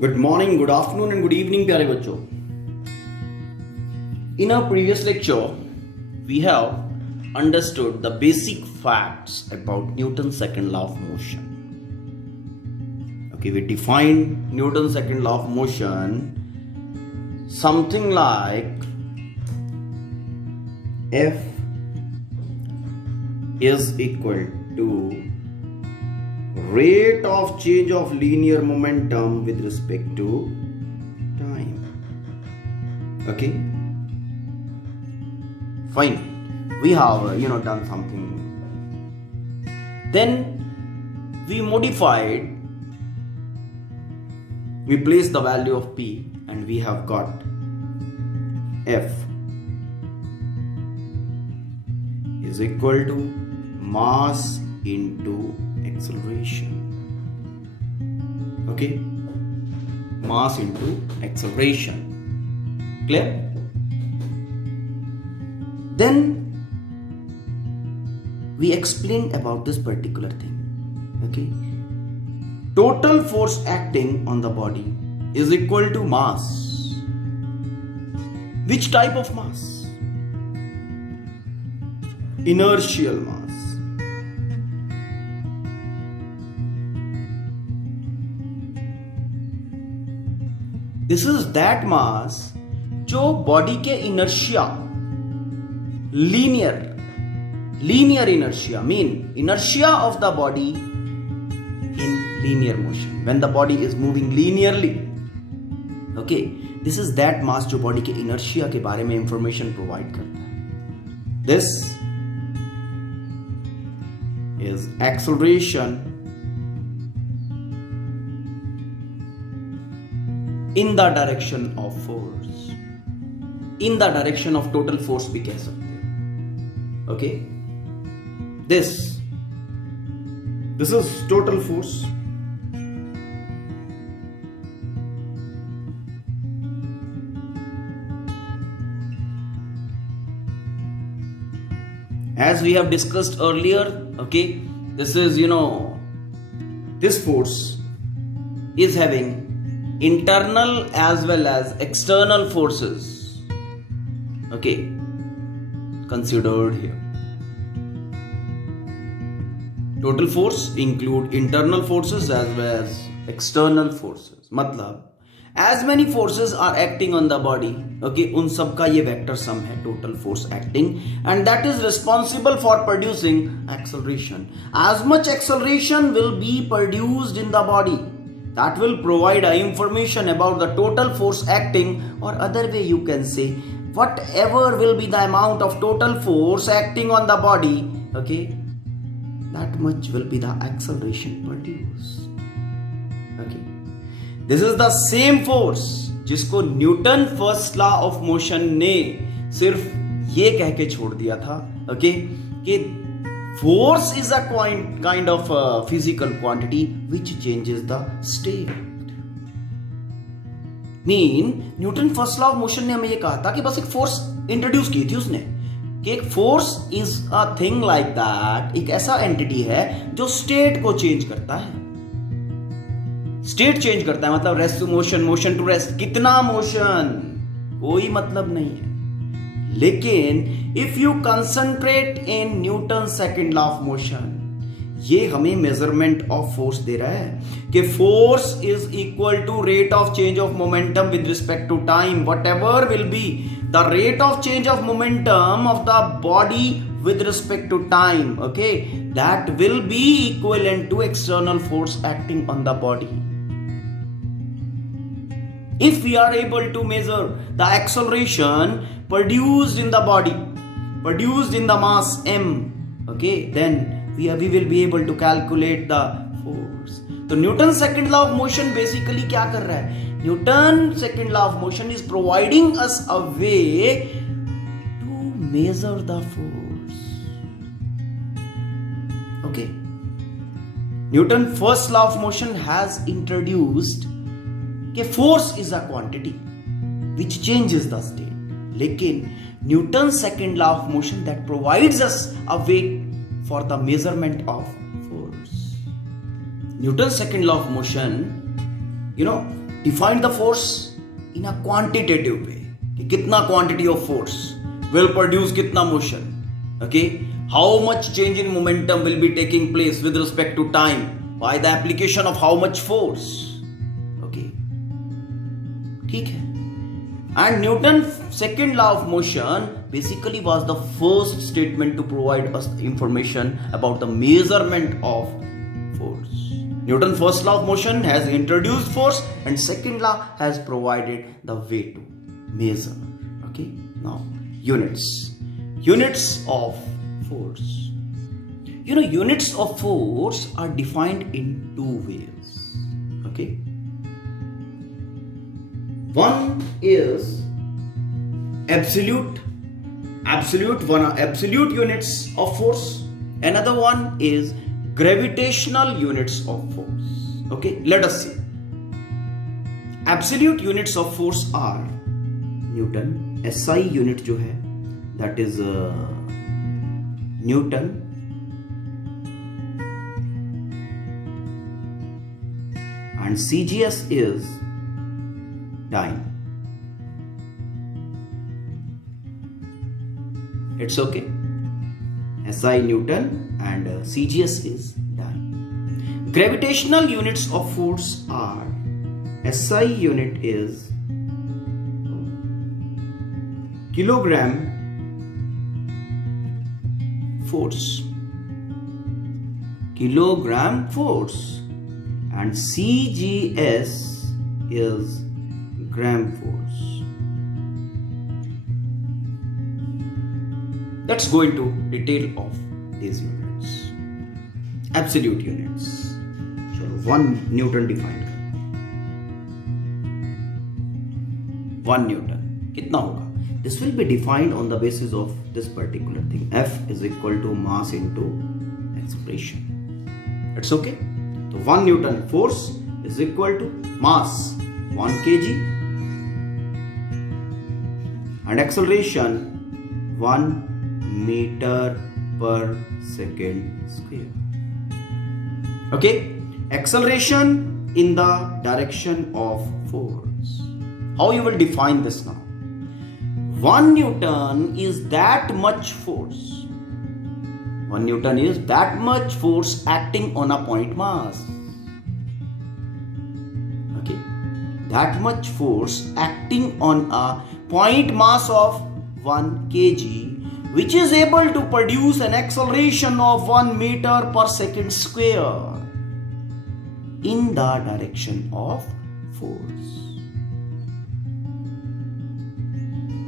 Good morning, good afternoon, and good evening, प्यारे बच्चों. In our previous lecture, we have understood the basic facts about Newton's second law of motion. Okay, we defined Newton's second law of motion something like F is equal to rate of change of linear momentum with respect to time. Okay, fine. We have done something. Then we modified, we placed the value of P, and we have got F is equal to mass into acceleration. Okay, mass into acceleration. Clear? Then we explained about this particular thing. Okay, total force acting on the body is equal to mass. Which type of mass? Inertial mass. This is that mass जो body के inertia linear inertia mean inertia of the body in linear motion when the body is moving linearly. Okay, this is that mass जो body के inertia के बारे में information provide करता है. This is acceleration in the direction of force, in the direction of total force भी कह सकते हैं. Okay, this is total force. As we have discussed earlier, okay, this is this force is having internal as well as external forces, okay, considered here. Total force include internal forces as well as external forces. मतलब as many forces are acting on the body, okay, उन सब का ये vector sum है total force acting, and that is responsible for producing acceleration. As much acceleration will be produced in the body, that will provide information about the total force acting, or other way you can say whatever will be the amount of total force acting on the body, okay, that much will be the acceleration produced. Okay, this is the same force जिसको Newton first law of motion ने सिर्फ ये कह के छोड़ दिया था, okay, कि force is a kind of physical quantity which changes the state. Mean Newton first law of motion ने हमें ये कहा था कि बस एक फोर्स इंट्रोड्यूस की थी उसने कि एक force is a thing like that, एक ऐसा एंटिटी है जो स्टेट को चेंज करता है. स्टेट चेंज करता है मतलब rest to motion, motion to rest. कितना मोशन कोई मतलब नहीं है, लेकिन if you concentrate in Newton second law of motion, ये हमें मेजरमेंट ऑफ फोर्स दे रहा है कि force is equal to rate of change of momentum with respect to time. Whatever will be the rate of change of momentum of the body with respect to time, okay, that will be equivalent to external force acting on the body. If we are able to measure the acceleration produced in the body, produced in the mass m, okay, then we will be able to calculate the force. तो Newton second law of motion basically क्या कर रहा है? Newton second law of motion is providing us a way to measure the force. Okay, Newton first law of motion has introduced कि force is a quantity which changes the state. लेकिन Newton second law of motion that provides us a way for the measurement of force. Newton's second law of motion, define the force in a quantitative way, कि कितना quantity of force will produce कितना motion. Okay, how much change in momentum will be taking place with respect to time by the application of how much force. Okay, ठीक है. And Newton's second law of motion basically was the first statement to provide us information about the measurement of force. Newton's first law of motion has introduced force, and second law has provided the way to measure. Okay, now units of force. You know, units of force are defined in two ways. Okay, one is absolute units of force. Another one is gravitational units of force. Okay, let us see. Absolute units of force are Newton. SI unit जो है, that is Newton. And CGS is dyne. It's okay. SI Newton and CGS is dyne. Gravitational units of force are SI unit is kilogram force. Kilogram force. And CGS is gram force. Let's go into detail of these units. Absolute units. So 1 Newton defined. 1 Newton कितना होगा? This will be defined on the basis of this particular thing. F is equal to mass into acceleration. It's okay. So 1 Newton force is equal to mass 1 kg and acceleration 1 meter per second square. Okay, acceleration in the direction of force. How you will define this now? 1 Newton is that much force. 1 Newton is that much force acting on a point mass. Okay, that much force acting on a point mass of 1 kg, which is able to produce an acceleration of 1 meter per second square in the direction of force.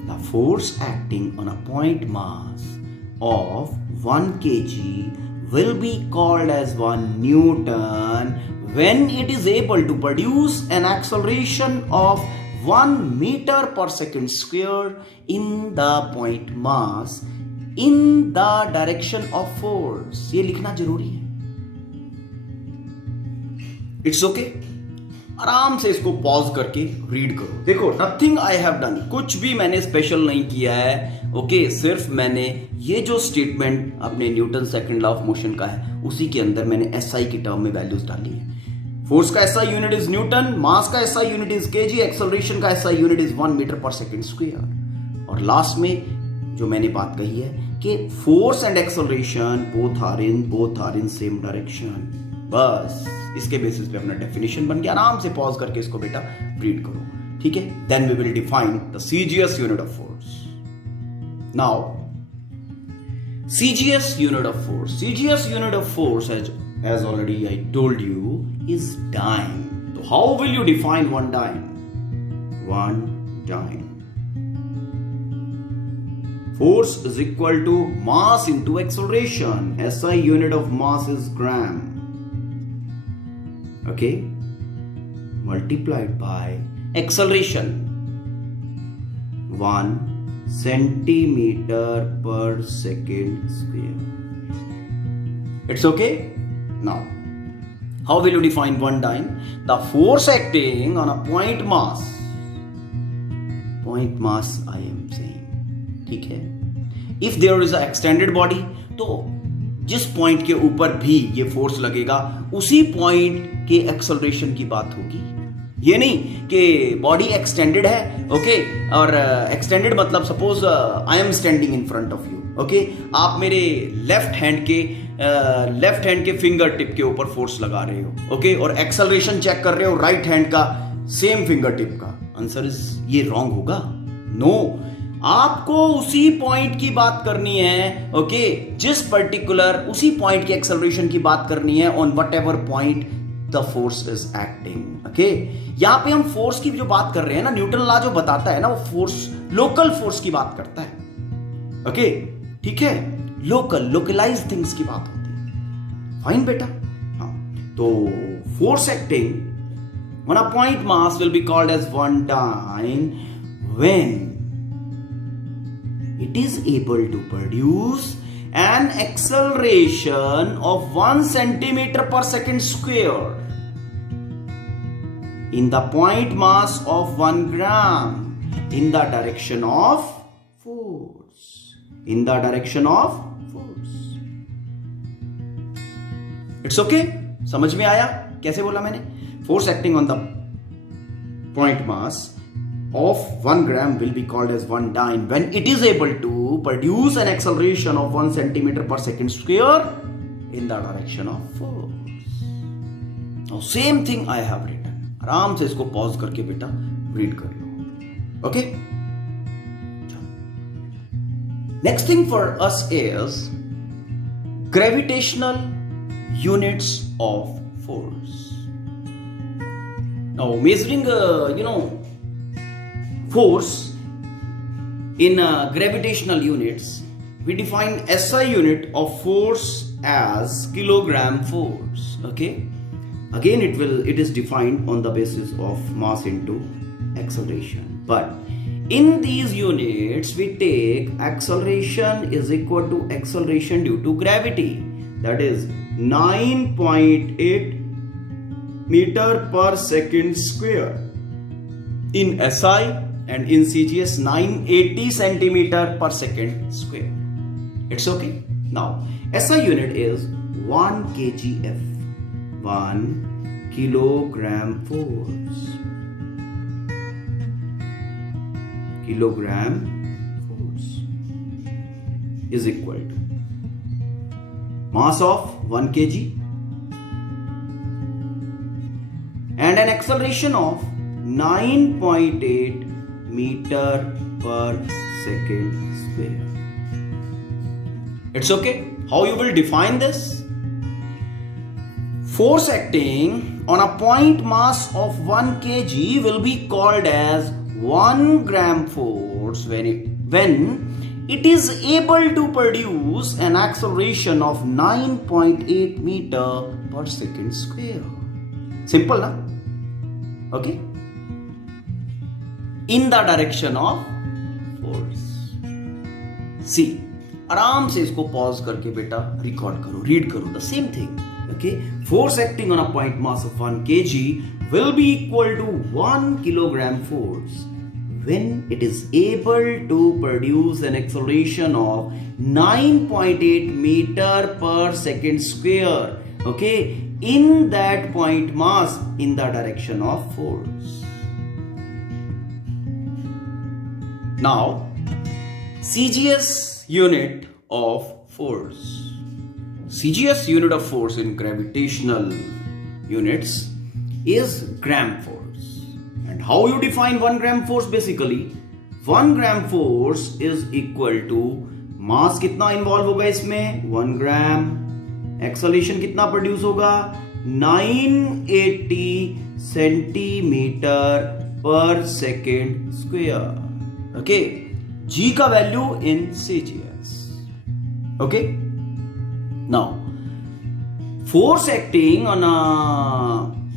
The force acting on a point mass of 1 kg will be called as 1 Newton when it is able to produce an acceleration of 1 meter per second square in the point mass in the direction of force. ये लिखना जरूरी है. It's okay. आराम से इसको pause करके read करो. देखो, नथिंग आई हैव डन, कुछ भी मैंने स्पेशल नहीं किया है. ओके, सिर्फ मैंने ये जो स्टेटमेंट अपने Newton second law of motion का है उसी के अंदर मैंने एसआई की टर्म में वैल्यूज डाली है. फोर्स का SI unit is Newton, mass का SI unit is kg, acceleration का SI unit is 1 metre per second square. और लास्ट में जो मैंने बात कही है कि force and acceleration both are in same direction. बस इसके बेसिस पे अपना डेफिनेशन बन गया. आराम से पॉज करके इसको बेटा रीड करो. ठीक है, then we will define the CGS unit of force. Now CGS unit of force. CGS unit of force, as already I told you, is dyne. So how will you define one dyne? One dyne. Force is equal to mass into acceleration. SI unit of mass is gram. Okay? Multiplied by acceleration. 1 centimeter per second square. It's okay? Now, how will you define one dyne? The force acting on a point mass I am saying. ठीक है? If there is a extended body, तो जिस point के ऊपर भी ये force लगेगा उसी पॉइंट के एक्सेलरेशन की बात होगी. ये नहीं कि बॉडी एक्सटेंडेड है, ओके, और एक्सटेंडेड मतलब suppose I am standing in front of you, okay, आप मेरे लेफ्ट हैंड के फिंगर टिप के ऊपर फोर्स लगा रहे हो, ओके, और एक्सेलरेशन चेक कर रहे हो राइट हैंड का सेम फिंगर टिप का, आंसर इज ये रॉन्ग होगा। नो, आपको उसी पॉइंट की बात करनी है, ओके, जिस पर्टिकुलर उसी पॉइंट की एक्सेलरेशन की बात करनी है on what ever point the force is acting, okay. यहां पे हम फोर्स की जो बात कर रहे हैं ना, न्यूटन लॉ जो बताता है ना, वो फोर्स, लोकल फोर्स की बात करता है, ओके, ठीक है, लोकलाइज थिंग्स की बात होती है। फाइन बेटा। हाँ, तो force acting on a point mass will be called as one time when it is able to produce an acceleration of 1 centimeter per second square in the point mass of 1 gram in the direction of force. In the direction of force. It's okay? समझ में आया कैसे बोला मैंने? Force acting on the point mass of 1 gram will be called as 1 dyne when it is able to produce an acceleration of 1 centimeter per second square in the direction of force. Now same thing I have written. आराम से इसको pause करके बेटा read कर लो, okay. Next thing for us is gravitational units of force. Now measuring force in gravitational units, we define SI unit of force as kilogram force, okay. Again it is defined on the basis of mass into acceleration, but in these units we take acceleration is equal to acceleration due to gravity, that is 9.8 meter per second square in SI, and in CGS 980 centimeter per second square. It's okay. Now SI unit is 1 kgf, 1 kilogram force, kilogram force is equal to mass of 1 kg and an acceleration of 9.8 meter per second square. It's okay. How you will define this? Force acting on a point mass of 1 kg will be called as 1 gram force when it is able to produce an acceleration of 9.8 meter per second square. Simple, na? Okay. In the direction of force. See, आराम से इसको pause करके बेटा record करो, read करो the same thing, okay. Force acting on a point mass of 1 kg will be equal to 1 kilogram force when it is able to produce an acceleration of 9.8 meter per second square, okay, in that point mass in the direction of force. Now, CGS unit of force. CGS unit of force in gravitational units is gram force. And how you define 1 gram force? Basically, 1 gram force is equal to mass कितना involve होगा इसमें? 1 gram. Acceleration कितना produce होगा? 980 centimeter per second square. Okay, G का value in CGS. Okay, now force acting on a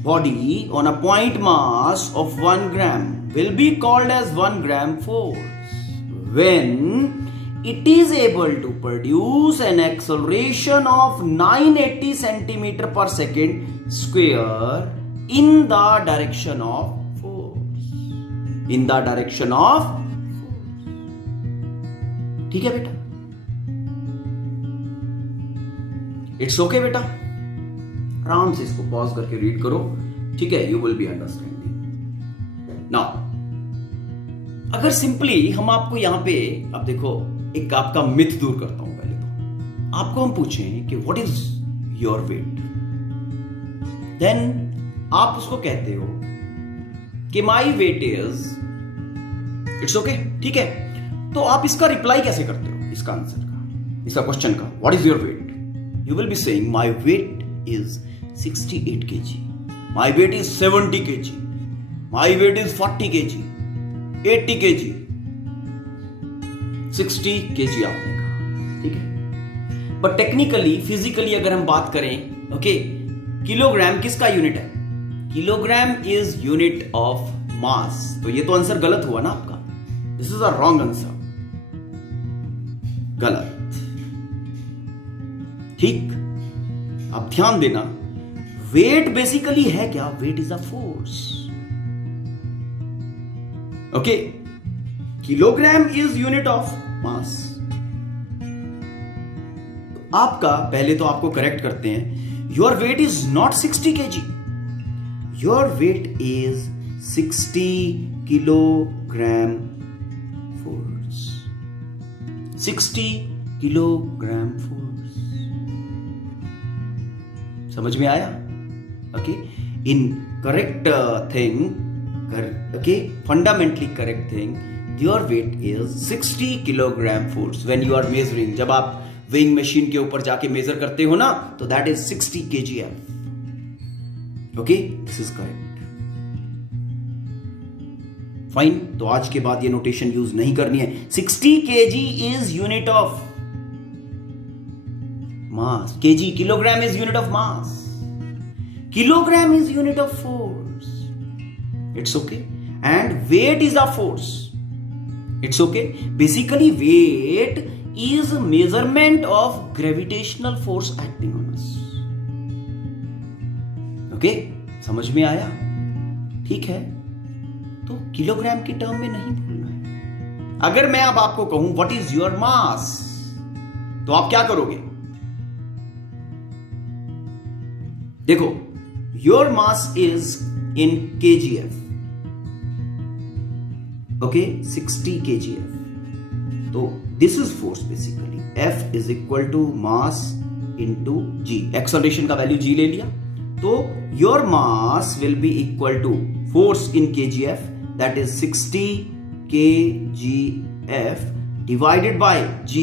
body on a point mass of 1 gram will be called as 1 gram force when it is able to produce an acceleration of 980 centimeter per second square in the direction of force. In the direction of, ठीक है बेटा, it's okay बेटा, आराम से इसको pause करके read करो, ठीक है, you will be understanding. Now अगर सिंपली हम आपको यहां पे, अब देखो एक आपका मिथ दूर करता हूं। पहले तो आपको हम पूछें कि what is your weight, then आप उसको कहते हो कि my weight is, it's okay, ठीक है। तो आप इसका रिप्लाई कैसे करते हो, इसका आंसर का, इसका क्वेश्चन का, what is your wait, you will be saying my weight is 68 kg, my weight is 70 kg, my weight is 40 kg, 80 kg, 60 kg आपने कहा, ठीक है। बट टेक्निकली फिजिकली अगर हम बात करें, ओके, किलोग्राम किसका यूनिट है, kilogram is unit of mass. तो ये तो आंसर गलत हुआ ना आपका, this is a wrong answer, गलत, ठीक। अब ध्यान देना, वेट बेसिकली है क्या, weight is a force, okay, kilogram is unit of mass. आपका पहले तो आपको करेक्ट करते हैं, your weight is not 60 kg, your weight is 60 kilogram force, 60 kilogram force. समझ में आया, okay. In correct thing, okay, fundamentally correct thing, your weight is 60 kilogram force when you are measuring, जब आप weighing machine के ऊपर जाके major करते हो ना, तो that is 60 kgf, okay, this is correct, fine। तो आज के बाद ये नोटेशन यूज नहीं करनी है, 60 kg is unit of mass, kg, kilogram is unit of mass, kilogram is unit of force, it's okay, and weight is a force, it's okay। Basically weight is a measurement of gravitational force acting on us, okay, समझ में आया, ठीक है। तो kilogram की term में नहीं बोलना है। अगर मैं अब आपको कहूं व्हाट इज योर मास, तो आप क्या करोगे, देखो, your mass is in kgf, okay, 60 kgf, तो this is force basically, F is equal to mass into g, acceleration का वैल्यू g ले लिया, तो your mass will be equal to force in kgf, that is 60 kgf divided by g,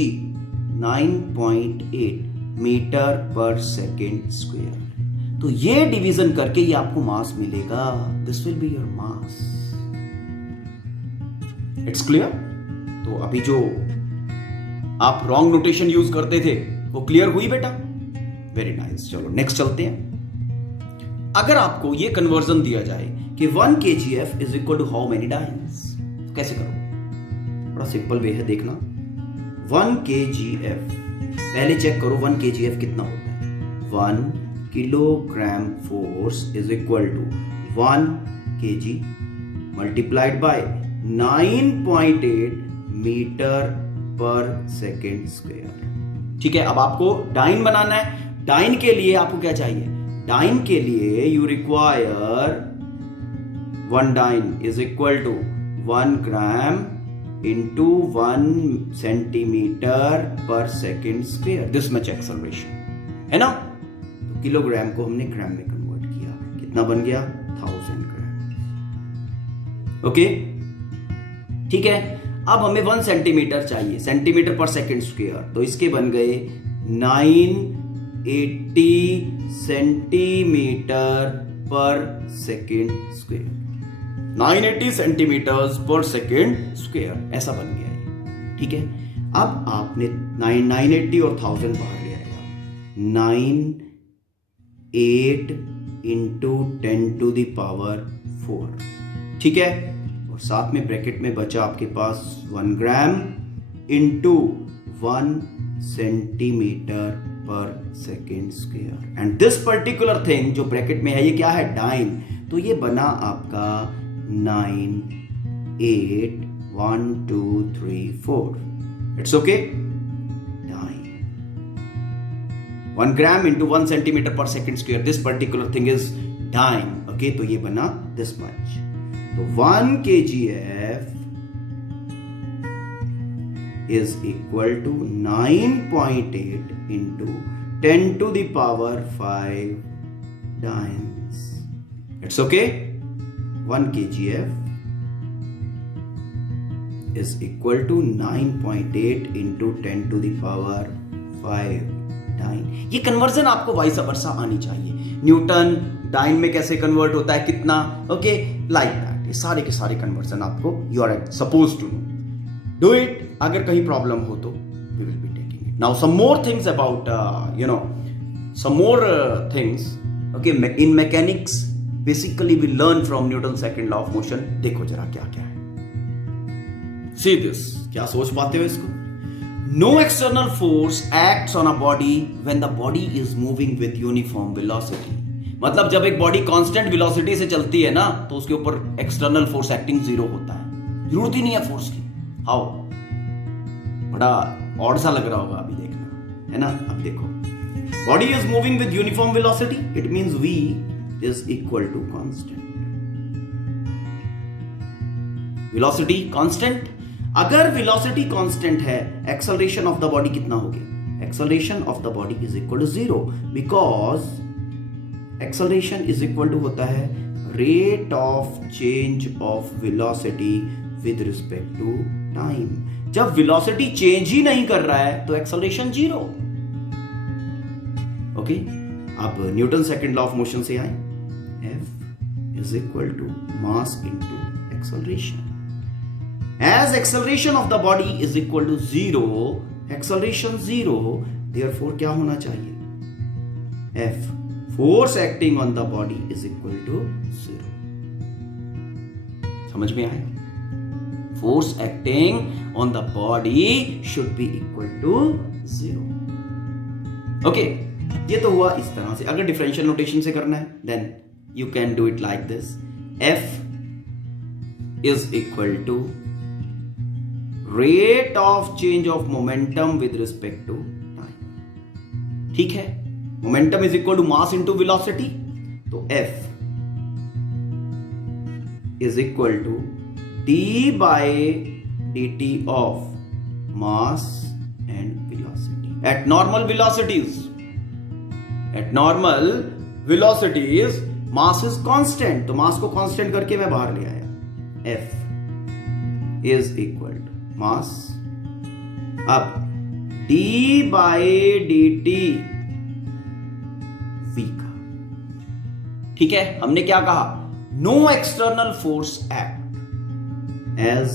9.8 metre per second square. तो ये division करके ये आपको मास मिलेगा, this will be your mass, it's clear. तो अभी जो आप रॉन्ग नोटेशन यूज करते थे वो क्लियर हुई बेटा, वेरी नाइस। चलो नेक्स्ट चलते हैं। अगर आपको ये कन्वर्जन दिया जाए कि 1 kgf is equal to how many dynes, कैसे करोगे, बड़ा सिंपल वे है, देखना। 1 kgf, पहले चेक करो 1 kgf कितना होता है, 1 kilogram force is equal to 1 kg multiplied by 9.8 metre per second square, ठीक है। अब आपको डाइन बनाना है, डाइन के लिए आपको क्या चाहिए, डाइन के लिए you require 1 dyne is equal to 1 gram into 1 centimetre per second square, this much acceleration है ना। तो किलोग्राम को हमने ग्राम में कन्वर्ट किया, कितना बन गया 1000 ग्राम, ओके ठीक है। अब हमें 1 सेंटीमीटर चाहिए, सेंटीमीटर पर सेकेंड स्क्वायर, तो इसके बन गए 980 centimetre per second square, 980 centimetre per second square, ऐसा बन गया है, ठीक है। अब आपने 980 और 1000 बाहर ले आएगा, 98 इंटू 10 टू द पावर 4, ठीक है। और साथ में ब्रैकेट में बचा आपके पास 1 gram into 1 centimetre per second square, and this particular thing जो ब्रैकेट में है ये क्या है, डाइन। तो ये बना आपका 9, 8, 1, 2, 3, 4, it's okay, dyne. 1 gram into 1 centimetre per second square, this particular thing is dyne, okay. तो ये बना दिस मच। तो 1 kgf is equal to 9.8 into 10 to the power 5 dynes. It's okay. 1 kgf is equal to 9.8 into 10 to the power 5 dyne. ये conversion आपको vice versa आनी चाहिए. Newton dine में कैसे कन्वर्ट होता है, कितना, ओके, लाइक दैट. ये सारे के सारे कन्वर्जन आपको you are suppose to know. Do it. अगर कहीं प्रॉब्लम हो तो we will be taking it. Now some more things about some more things. Okay, in mechanics basically we learn from Newton's second law of motion. देखो जरा क्या क्या है. See this. क्या सोच पाते हो इसको? No external force acts on a body when the body is moving with uniform velocity. मतलब जब एक बॉडी कांस्टेंट वेलोसिटी से चलती है ना तो उसके ऊपर एक्सटर्नल फोर्स एक्टिंग जीरो होता है. जरूरत ही नहीं है फोर्स की. हाउ? बड़ा ऑड सा लग रहा होगा अभी देखना, है ना. अब देखो, body is moving with uniform velocity. It means v is equal to constant. Velocity constant. अगर velocity constant है, acceleration of the body कितना हो गया? Acceleration of the body is equal to 0 because acceleration is equal to होता है rate of change of velocity with respect to time. जब velocity change ही नहीं कर रहा है तो acceleration 0. ओके, अब Newton second law of motion से आए. F is equal to mass into acceleration. As acceleration of the body is equal to 0, acceleration 0, therefore क्या होना चाहिए? F force acting on the body is equal to 0. समझ में आया? Force acting on the body should be equal to 0. Okay, ये तो हुआ इस तरह से. अगर डिफरेंशियल नोटेशन से करना है then you can do it like this. F is equal to rate of change of momentum with respect to time. ठीक है, momentum is equal to mass into velocity. तो F is equal to d by dt of mass and velocity at normal velocities. At normal velocities, mass is constant. तो mass को constant करके मैं बाहर ले आया. F is equal to mass. अब d by dt v का. ठीक है, हमने क्या कहा? No external force act. As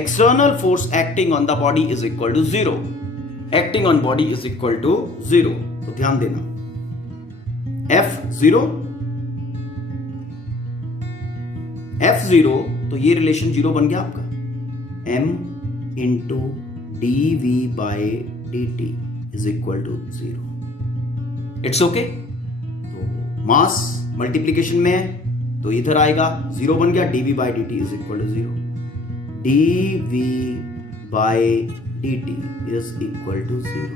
external force acting on the body is equal to 0. Acting on body is equal to 0. तो ध्यान देना, F0 तो ये रिलेशन 0 बन गया आपका. M into dv by dt is equal to 0. It's okay. तो mass multiplication में है तो इधर आएगा 0 बन गया. dv by dt is equal to 0. dv by dt is equal to 0.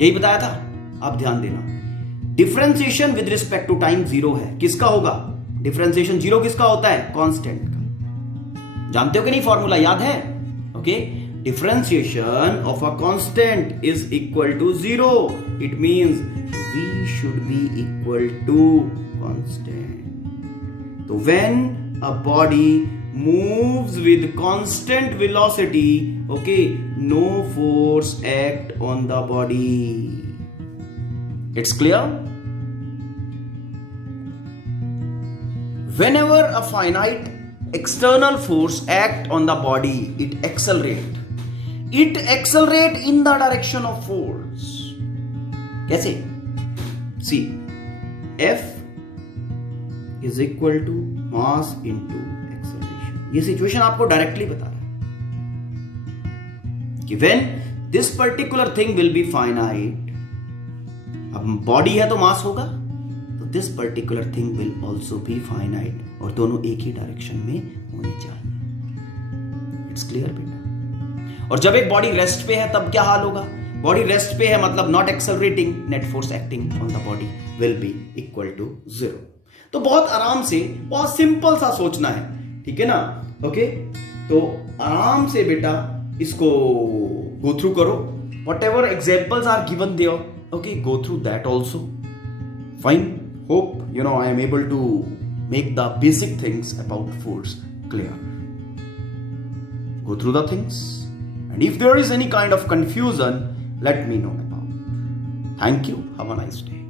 यही बताया था. अब ध्यान देना, differentiation with respect to time 0 है. किसका होगा? डिफरेंशिएशन 0 किसका होता है? कांस्टेंट का. जानते हो कि नहीं? फॉर्मूला याद है? Okay, differentiation of a constant is equal to 0. It means v should be equal to constant. तो when a body moves with constant velocity, okay, no force act on the body. It's clear? Whenever a finite external force act on the body, it accelerate in the direction of force. कैसे? See, F is equal to mass into acceleration. ये situation आपको directly बता रहा है कि when this particular thing will be finite, अब body है तो मास होगा, तो this particular thing will also be finite, और दोनों एक ही डायरेक्शन में होने चाहिए. इट्स क्लियर बेटा? और जब एक बॉडी रेस्ट पे है तब क्या हाल होगा? बॉडी रेस्ट पे है मतलब not accelerating, net force acting on the body will be equal to 0. तो बहुत आराम से, बहुत सिंपल सा सोचना है, ठीक है ना? ओके, तो आराम से बेटा इसको गो थ्रू करो. Whatever examples are given there, okay, go through that also. Fine. Hope I am able to make the basic things about foods clear. Go through the things, and if there is any kind of confusion, let me know about. Thank you. Have a nice day.